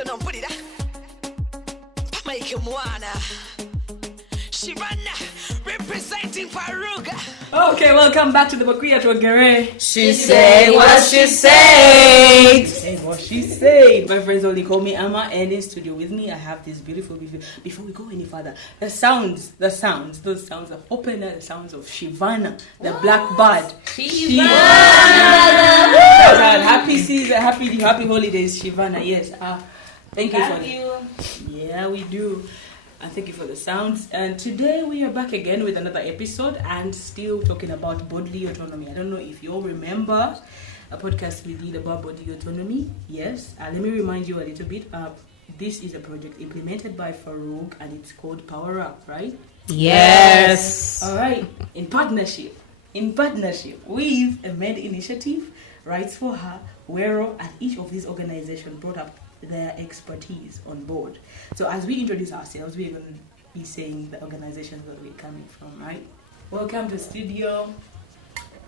katono mpulira Mike Mwana Shivana representing FARUG. Okay, welcome back to the Bakuya Twagere. She said what she said. Say what she said. My friends only call me Amma, and in studio with me I have this beautiful. Before we go any further, those sounds of opener, the sounds of Shivana, the blackbird. Shivana. Happy season, happy holidays, Shivana. Yes. Thank you for that. Yeah, we do. And thank you for the sounds. And today we are back again with another episode and still talking about bodily autonomy. I don't know if you all remember a podcast we did about bodily autonomy. Yes. Let me remind you a little bit. This is a project implemented by FARUG and it's called Power Up, right? Yes. All right. In partnership with a MEND initiative, Rights for Her, WERO, and each of these organizations brought up their expertise on board. So as we introduce ourselves, we're going to be saying the organizations that we're coming from, right? Welcome to the studio.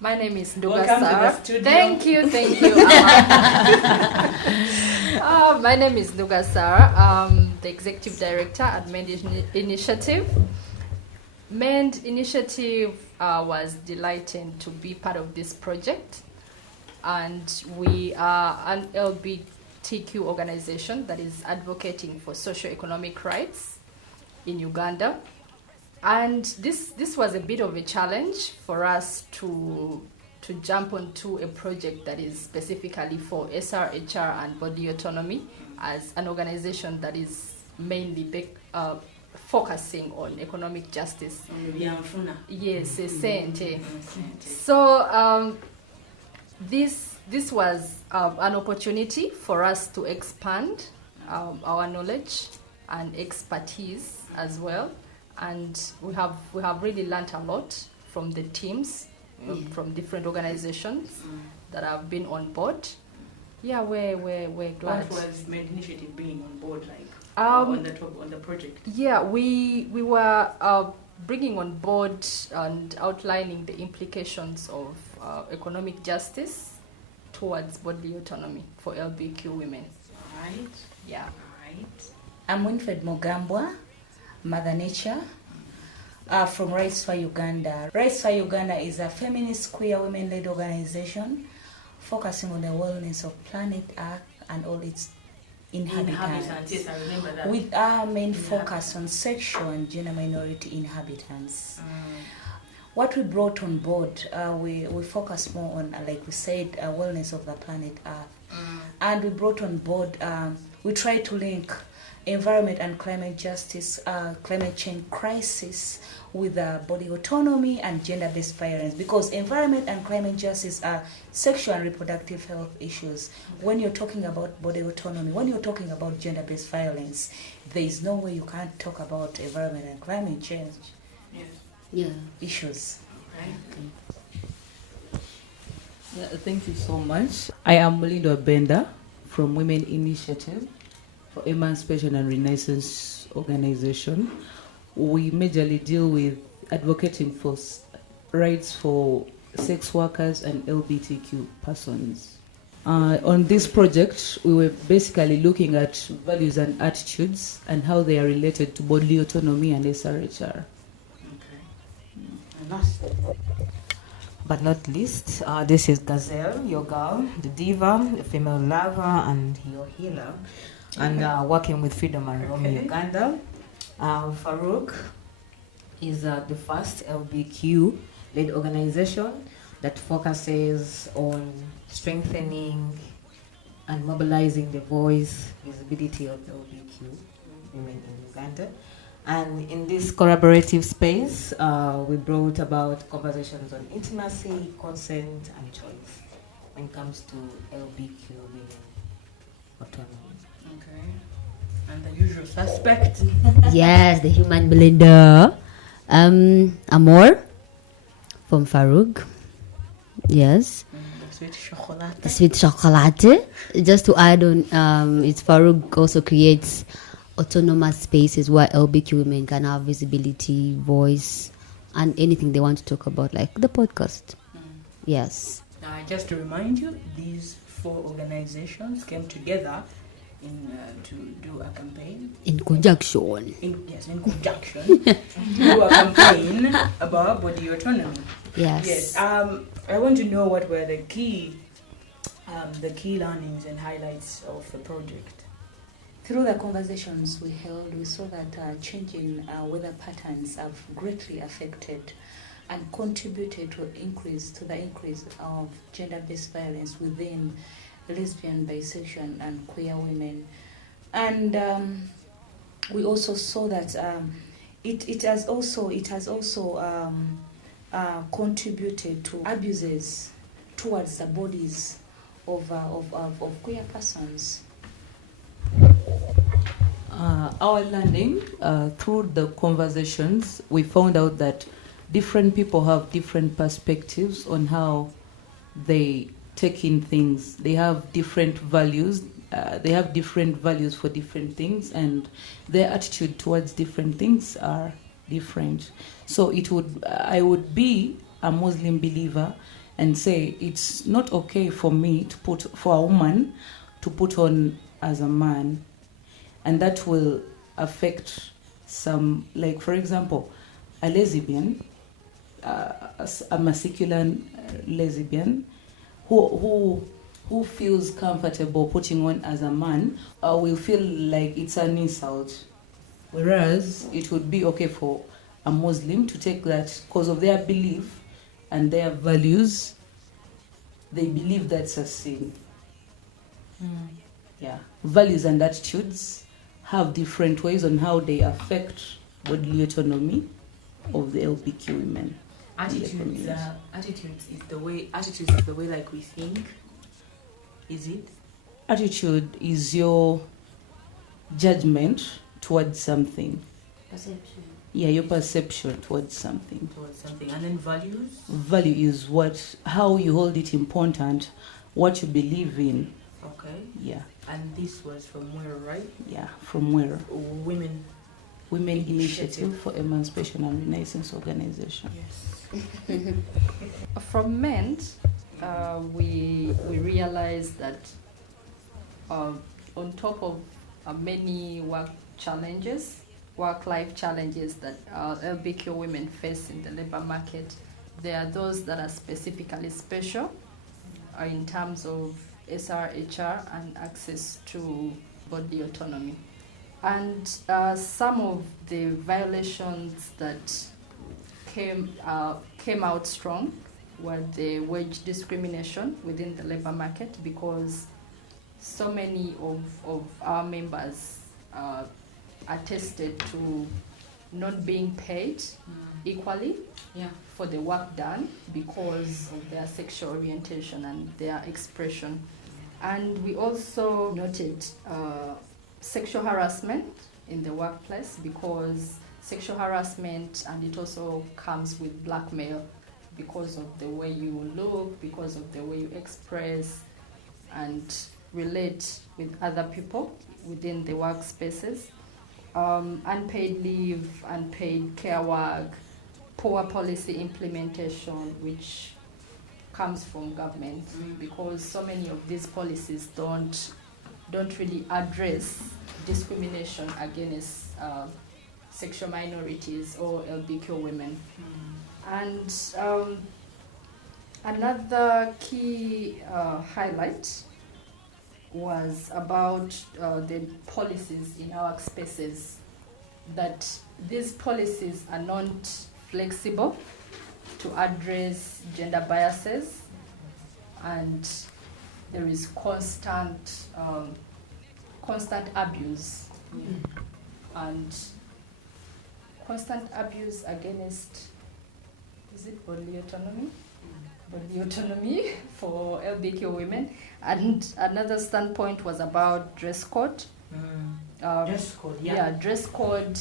My name is Nduga Welcome Sarah. to the studio. Thank you. My name is Nduga Sarah. I'm the Executive Director at MEND Initiative. MEND Initiative was delighted to be part of this project. And we are an LGBTQ organization that is advocating for socio-economic rights in Uganda. And this was a bit of a challenge for us to jump onto a project that is specifically for SRHR and body autonomy as an organization that is mainly focusing on economic justice. Yes, So this was an opportunity for us to expand our knowledge and expertise as well, and we have really learnt a lot from the teams from different organizations that have been on board. Yeah, we're glad. What was MEND initiative being on board like on the project? Yeah, we were bringing on board and outlining the implications of economic justice towards bodily autonomy for LGBTQ women. Right. Yeah. Right. I'm Winfred Mogambwa, Mother Nature, from Rights for Uganda. Rights for Uganda is a feminist queer women-led organization focusing on the wellness of planet Earth and all its inhabitants. Yes, I remember that. With our main focus on sexual and gender minority inhabitants. What we brought on board, we focus more on, like we said, wellness of the planet Earth. And we brought on board, we try to link environment and climate justice, climate change crisis with body autonomy and gender-based violence, because environment and climate justice are sexual and reproductive health issues. When you're talking about body autonomy, when you're talking about gender-based violence, there is no way you can't talk about environment and climate change. Yes. Issues. Right. Yeah, thank you so much. I am Mulindo Benda from Women Initiative for Emancipation and Renaissance Organization. We majorly deal with advocating for rights for sex workers and LGBTQ persons. On this project, we were basically looking at values and attitudes and how they are related to bodily autonomy and SRHR. But not least, this is Gazelle, your girl, the diva, the female lover, and your healer, and working with Freedom and Rome Uganda. FARUG is the first LGBTQ-led organization that focuses on strengthening and mobilizing the voice, visibility of LGBTQ women in Uganda. And in this collaborative space, we brought about conversations on intimacy, consent, and choice when it comes to LGBTQ women autonomy. Okay. And the usual suspect. Yes, the human blender. Amor from FARUG. Yes. The sweet chocolate. The sweet chocolate. Just to add on, it's FARUG also creates autonomous spaces where LGBTQ women can have visibility, voice, and anything they want to talk about, like the podcast. Yes. Just to remind you, these 4 organizations came together to do a campaign. In conjunction. In conjunction. Do a campaign about body autonomy. Yes. Yes. I want to know what were the key learnings and highlights of the project. Through the conversations we held, we saw that changing weather patterns have greatly affected and contributed to the increase of gender-based violence within lesbian, bisexual, and queer women. And we also saw that it has also contributed to abuses towards the bodies of queer persons. Our learning through the conversations, we found out that different people have different perspectives on how they take in things. They have different values. They have different values for different things, and their attitude towards different things are different. So I would be a Muslim believer and say it's not okay for a woman to put on as a man, and that will affect some, like for example, a lesbian, a masculine lesbian who feels comfortable putting on as a man will feel like it's an insult, whereas it would be okay for a Muslim to take that because of their belief and their values. They believe that's a sin. Yeah, values and attitudes have different ways on how they affect bodily autonomy of the LBQ women. Attitudes is the way like we think. Is it? Attitude is your judgment towards something. Perception. Yeah, your perception towards something. And then values? Value is how you hold it important, what you believe in. Okay. Yeah. And this was from where, right? Yeah, from where? Women Initiative for Emancipation and Renaissance Organization. Yes. From MEND, we realized that on top of many work-life challenges that LBQ women face in the labor market, there are those that are specifically special in terms of SRHR and access to bodily autonomy. And some of the violations that came out strong were the wage discrimination within the labor market, because so many of our members attested to not being paid equally for the work done because of their sexual orientation and their expression. And we also noted sexual harassment in the workplace, because sexual harassment, and it also comes with blackmail because of the way you look, because of the way you express and relate with other people within the workspaces. Unpaid leave, unpaid care work, poor policy implementation, which comes from government, because so many of these policies don't really address discrimination against sexual minorities or LBQ women. And another key highlight was about the policies in our spaces, that these policies are not flexible to address gender biases, and there is constant abuse and constant abuse against, is it bodily autonomy? Bodily autonomy for LBQ women. And another standpoint was about dress code. Dress code, Dress code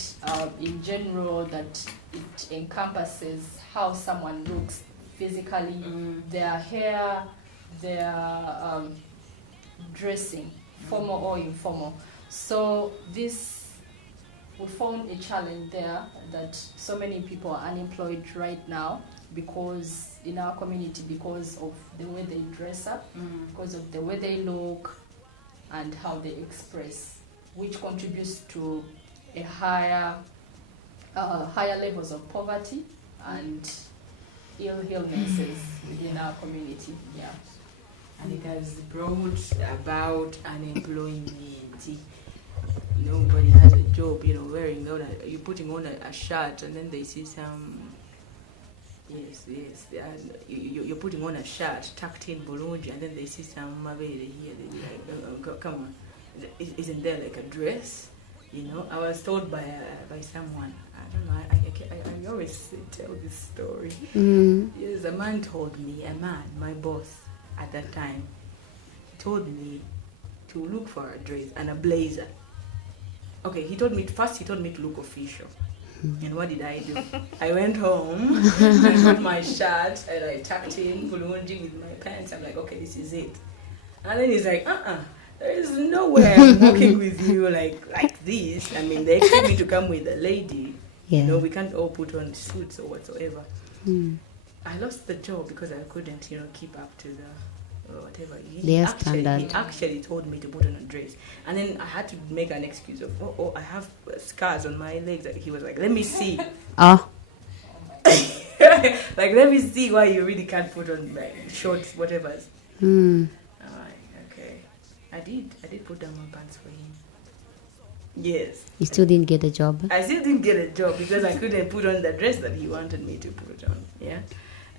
in general, that it encompasses how someone looks physically, their hair, their dressing, formal or informal. So we found a challenge there, that so many people are unemployed right now because in our community, because of the way they dress up, because of the way they look, and how they express, which contributes to a higher levels of poverty and illnesses within our community. Yeah. And it has brought about unemployment. Nobody has a job, wearing on you're putting on a shirt and then they see some. Yes. You're putting on a shirt tucked in Burundi and then they see some mabere here. They're like, come on, isn't there like a dress? I was told by someone. I don't know. I always tell this story. Yes, a man told me. My boss at that time, told me to look for a dress and a blazer. Okay, he told me to look official. And what did I do? I went home and got my shirt and I tucked in Burundi with my pants. I'm like, okay, this is it. And then he's like, there is no way I'm walking with you like this. I mean, they expect me to come with a lady. Yeah. We can't all put on suits or whatsoever. I lost the job because I couldn't, keep up to the whatever. He actually told me to put on a dress. And then I had to make an excuse of, I have scars on my legs. He was like, let me see. Like, let me see why you really can't put on shorts, whatever. Okay. I did put down my pants for him. Yes. You still didn't get a job? I still didn't get a job because I couldn't put on the dress that he wanted me to put on. Yeah.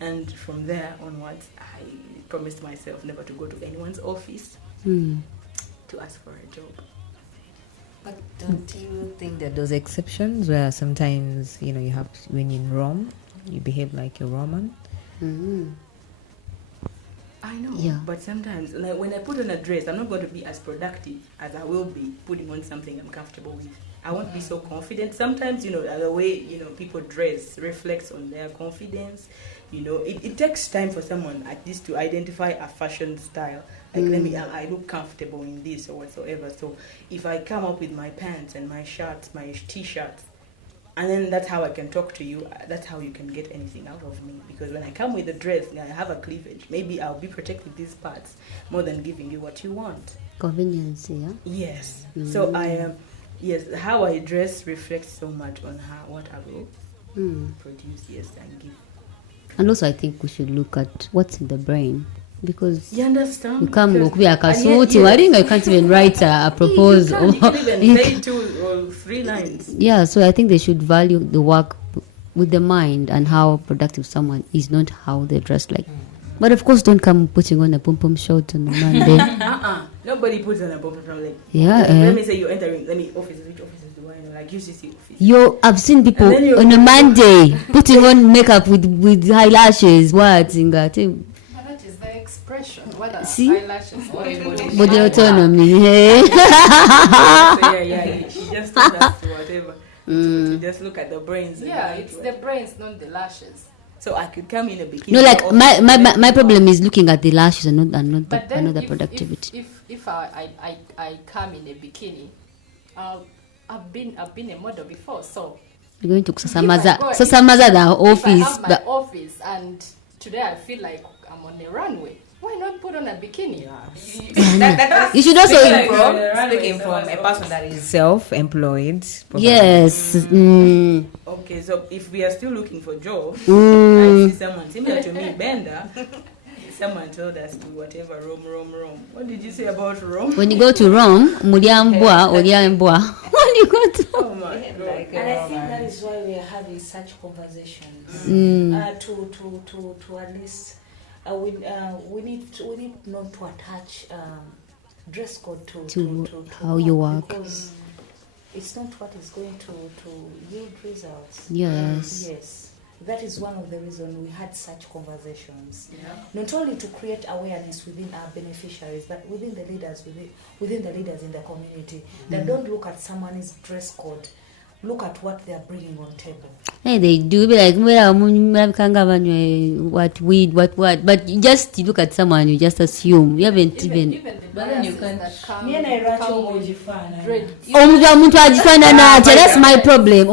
And from there onwards, I promised myself never to go to anyone's office to ask for a job. But don't you think that those exceptions where sometimes, you have, when you're in Rome, you behave like a Roman? I know, yeah. But sometimes, like when I put on a dress, I'm not going to be as productive as I will be putting on something I'm comfortable with. I won't be so confident. Sometimes, the way, people dress reflects on their confidence. It takes time for someone at least to identify a fashion style. Like, I look comfortable in this or whatsoever. So if I come up with my pants and my shirts, my t-shirts, and then that's how I can talk to you. That's how you can get anything out of me. Because when I come with a dress, I have a cleavage. Maybe I'll be protecting these parts more than giving you what you want. Convenience, yeah? Yes. So I am, how I dress reflects so much on what I will produce, and give. And also I think we should look at what's in the brain. Because you understand? You can't look like a suit. You can't even write a proposal. You can't even say 2 or 3 lines. Yeah, so I think they should value the work with the mind and how productive someone is, not how they dress like. But of course, don't come putting on a pom-pom shirt on a Monday. Nobody puts on a pom-pom shirt. Like, yeah. Let me say you're entering. Offices. Which offices do I know? Like UCC office. I've seen people on a Monday putting on makeup with eyelashes. What in that? Expression, whether see? Eyelashes or body autonomy. She just told us to whatever. To just look at the brains. Yeah, it's the brains, not the lashes. So I could come in a bikini. No, like my problem is looking at the lashes and not the productivity. If I come in a bikini, I've been a model before, so you're going to Sasamaza the office. If I have my office and today I feel like I'm on a runway, why not put on a bikini? You should also speaking from a person that is self-employed. Yes. Okay, so if we are still looking for jobs, I see someone similar to me, Bender. Someone told us to whatever Rome. What did you say about Rome? When you go to Rome, Muliambwa. When you go to oh my God. And I think that is why we are having such conversations. To at least we need not to attach dress code to how you work, because it's not what is going to yield results. Yes. That is one of the reasons we had such conversations. Yeah. Not only to create awareness within our beneficiaries, but within the leaders within the leaders in the community. That don't look at someone's dress code. Look at what they are bringing on table. Hey, they do be like what weed, what. But you just look at someone, you just assume. You haven't even. But then you can't. That's my problem.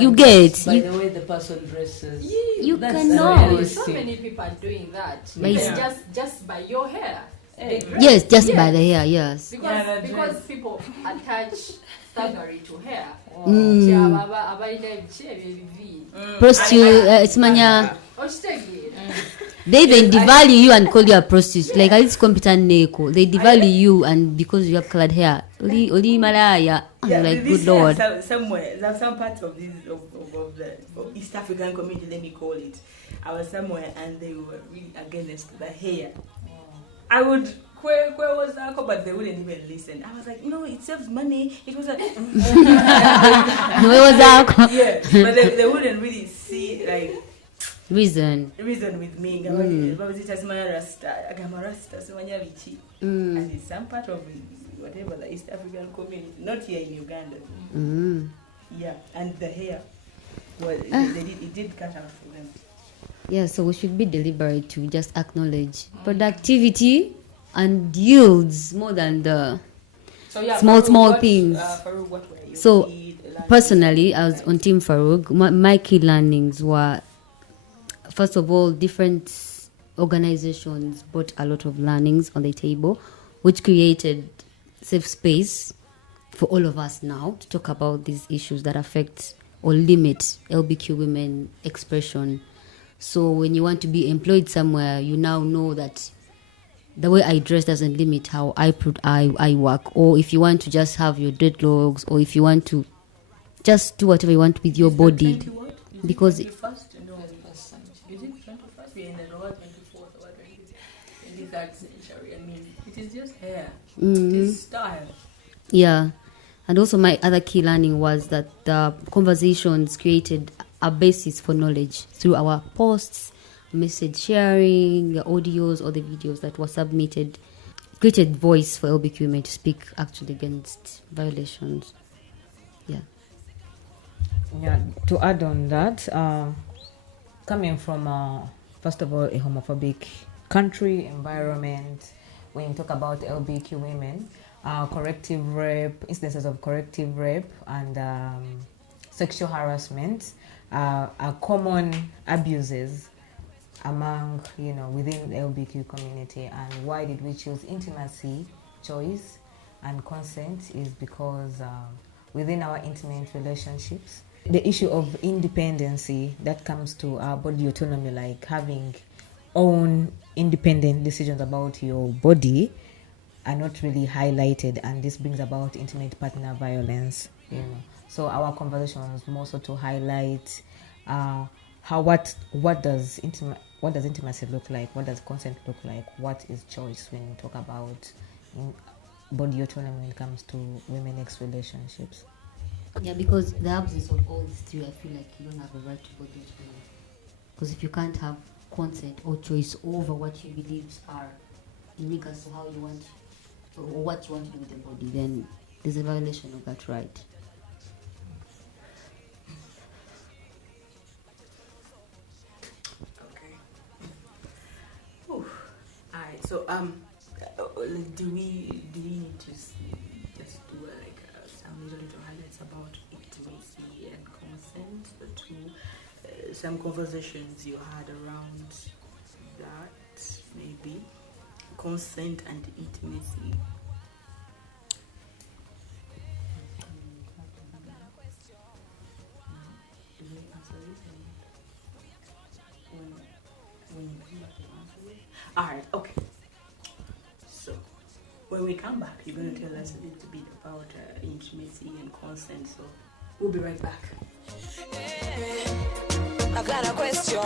You get. By the way the person dresses. You cannot. So many people are doing that. It's just by your hair. Yes, just by the hair. Yes. Because people attach staggery to hair. Prostitute, it's manya. They devalue you and call you a prostitute. Like it's competent neko. They devalue you and because you have colored hair. Oli malaya. Like good lord. Somewhere, there's some parts of this of the East African community. Let me call it. I was somewhere and they were really against the hair. I would. Where was that? But they wouldn't even listen. I was like, no, it saves money. It was like, no, it was that. Yeah, but they wouldn't really see like reason with me. And it's some part of whatever the East African community, not here in Uganda. Yeah, and the hair, well, it did cut out for them. Yeah, so we should be deliberate to just acknowledge productivity and yields more than the small things. Farug, what were your so key personally, I was on Team Farug. My key learnings were, first of all, different organizations brought a lot of learnings on the table, which created safe space for all of us now to talk about these issues that affect or limit LBQ women expression. So when you want to be employed somewhere, you now know that the way I dress doesn't limit how I work. Or if you want to just have your dreadlocks, or if you want to just do whatever you want with your body. Because is it 21st? We're in the 24th or 23rd century. I mean, it is just hair. It is style. Yeah. And also my other key learning was that the conversations created a basis for knowledge through our posts, message sharing, the audios or the videos that were submitted, created voice for LBQ women to speak actually against violations. Yeah, to add on that, coming from, first of all, a homophobic country, environment, when you talk about LBQ women, corrective rape, instances of corrective rape and sexual harassment are common abuses among, within the LBQ community. And why did we choose intimacy, choice, and consent is because within our intimate relationships, the issue of independency that comes to our body autonomy, like having own independent decisions about your body, are not really highlighted, and this brings about intimate partner violence. So our conversation was more so to highlight what does intimacy look like, what does consent look like, what is choice when you talk about body autonomy when it comes to women-ex relationships. Yeah, because the absence of all these three, I feel like you don't have a right to body autonomy. Because if you can't have consent or choice over what your beliefs are in regards to how you want or what you want to do with the body, then there's a violation of that right. Okay. Alright, so do we need to just do some little highlights about intimacy and consent, some conversations you had around that, maybe consent and intimacy? Alright, okay. So, when we come back, you're going to tell us a little bit about intimacy and consent. So, we'll be right back. I got a question.